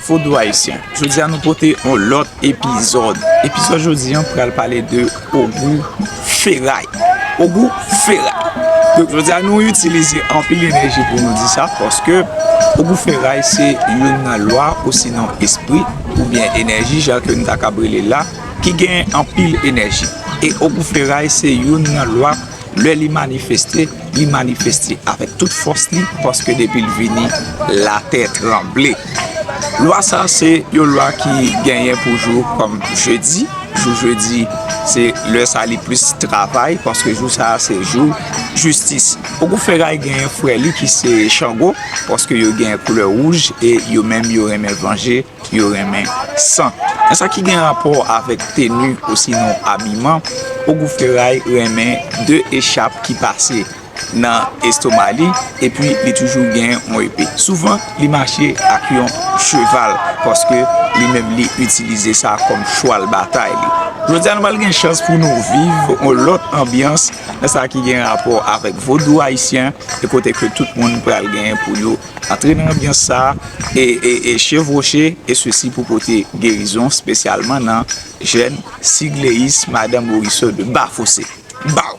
Foudou haïtien. Je dis à nous porter l'autre épisode. Épisode aujourd'hui, on pourrait parler de Ogou Ferraille. Ogou Ferraille. Donc, je dis à nous utiliser un peu d'énergie pour nous dire ça parce que Ogou Ferraille, c'est une loi ou sinon esprit ou bien énergie, genre que nous avons brûlé là, qui gagne en pile énergie. Et Ogou Ferraille, c'est une loi. Le manifester avec toute force parce que depuis le vini, la tête tremblée. Loi ça c'est une loi qui gagne pour jour comme jeudi. Jeudi c'est le sali plus travail parce que jour ça c'est jour justice. Ogou Ferraille gagne frère qui c'est Chango parce que yo gagne couleur rouge et yo même yo remet venger, yo remet sang. Et ça qui gagne rapport avec tenue aussi non habillement. Ogou Ferraille remet deux échappes qui passaient dans l'estomac et puis il toujours gagne un épée. Souvent, il marchait avec un cheval parce que lui-même il utilisait ça comme cheval bataille. Je veux dire, nous avons une chance pour nous vivre l'autre ambiance, ça qui a un rapport avec vaudou haïtien, et côté que tout le monde peut gagner pour nous entrer dans l'ambiance ça et chevaucher, et ceci pour côté guérison, spécialement dans jeune Sigléis, Madame Morisseau de Bafossé. Bao!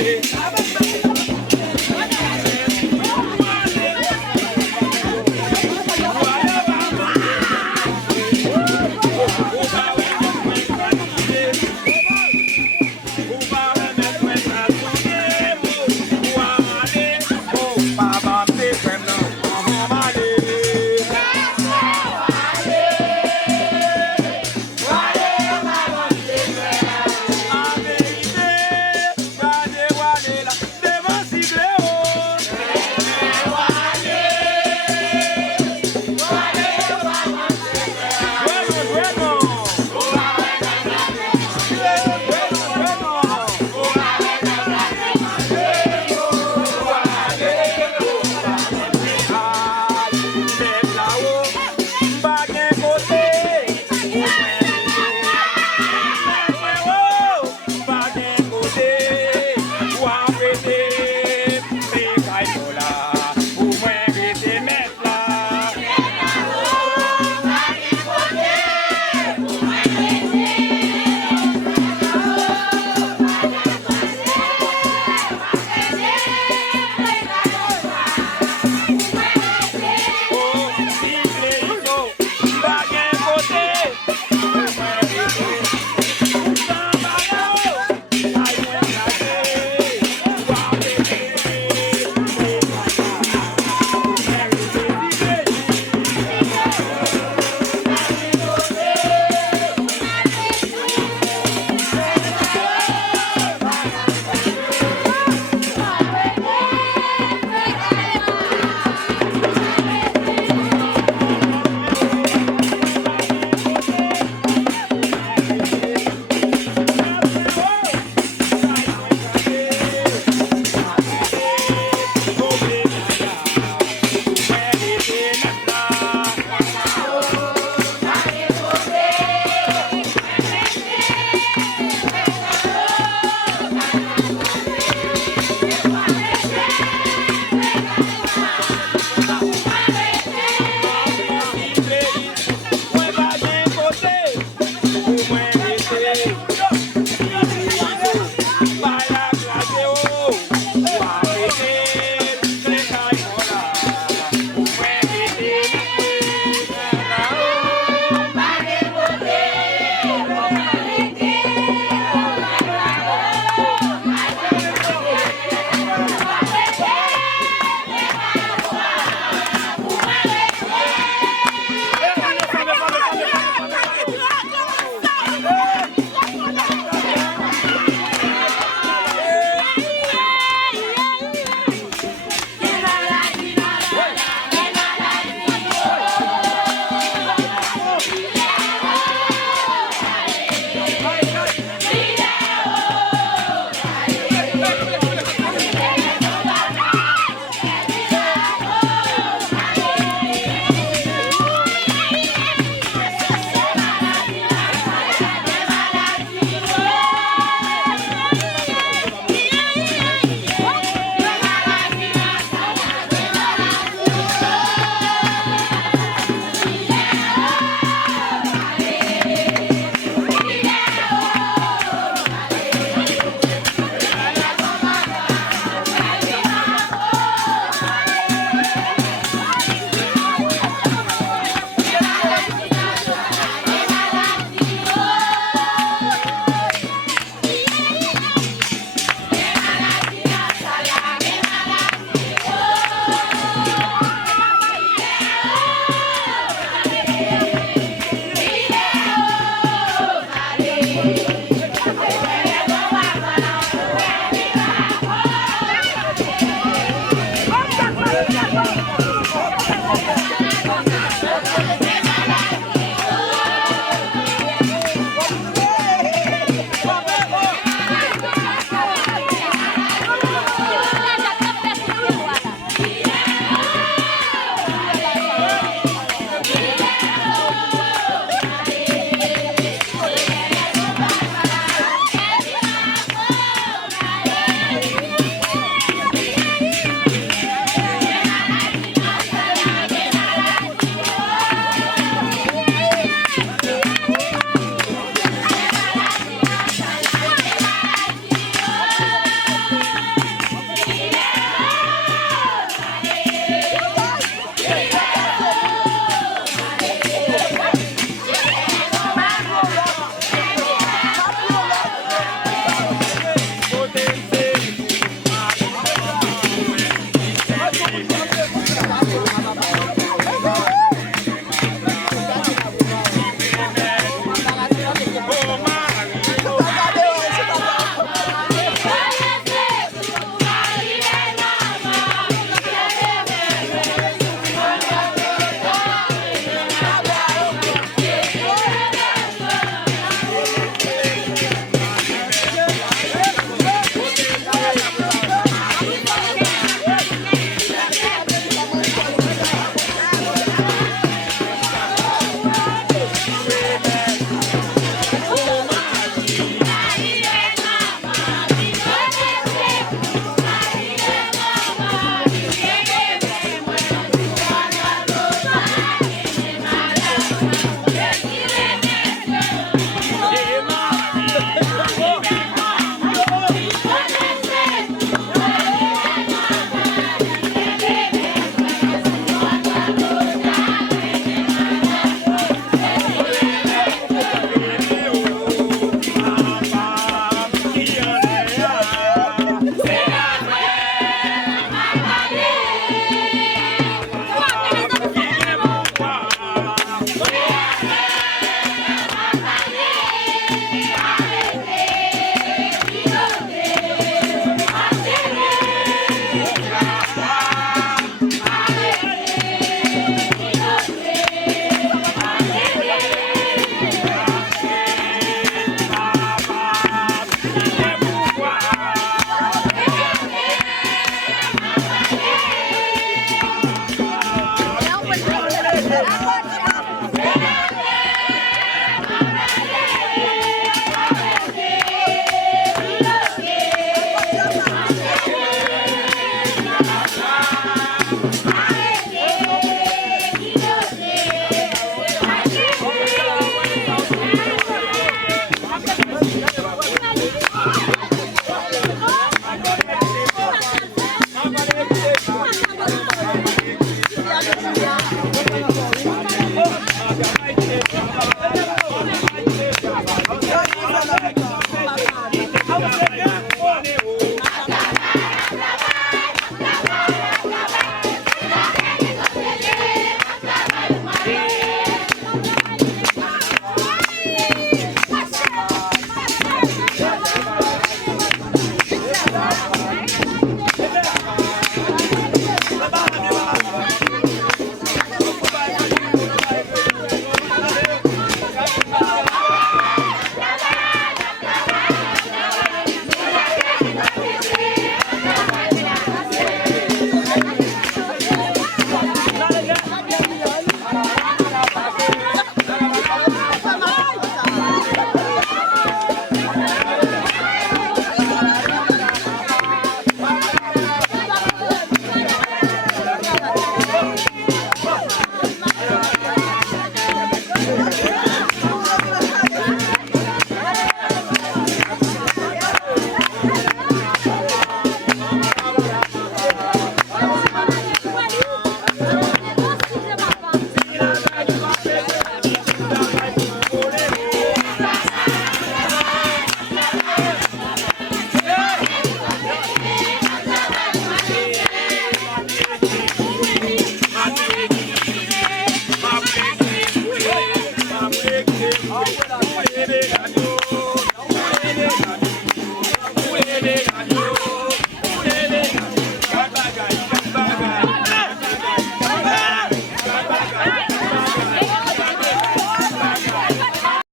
Wale,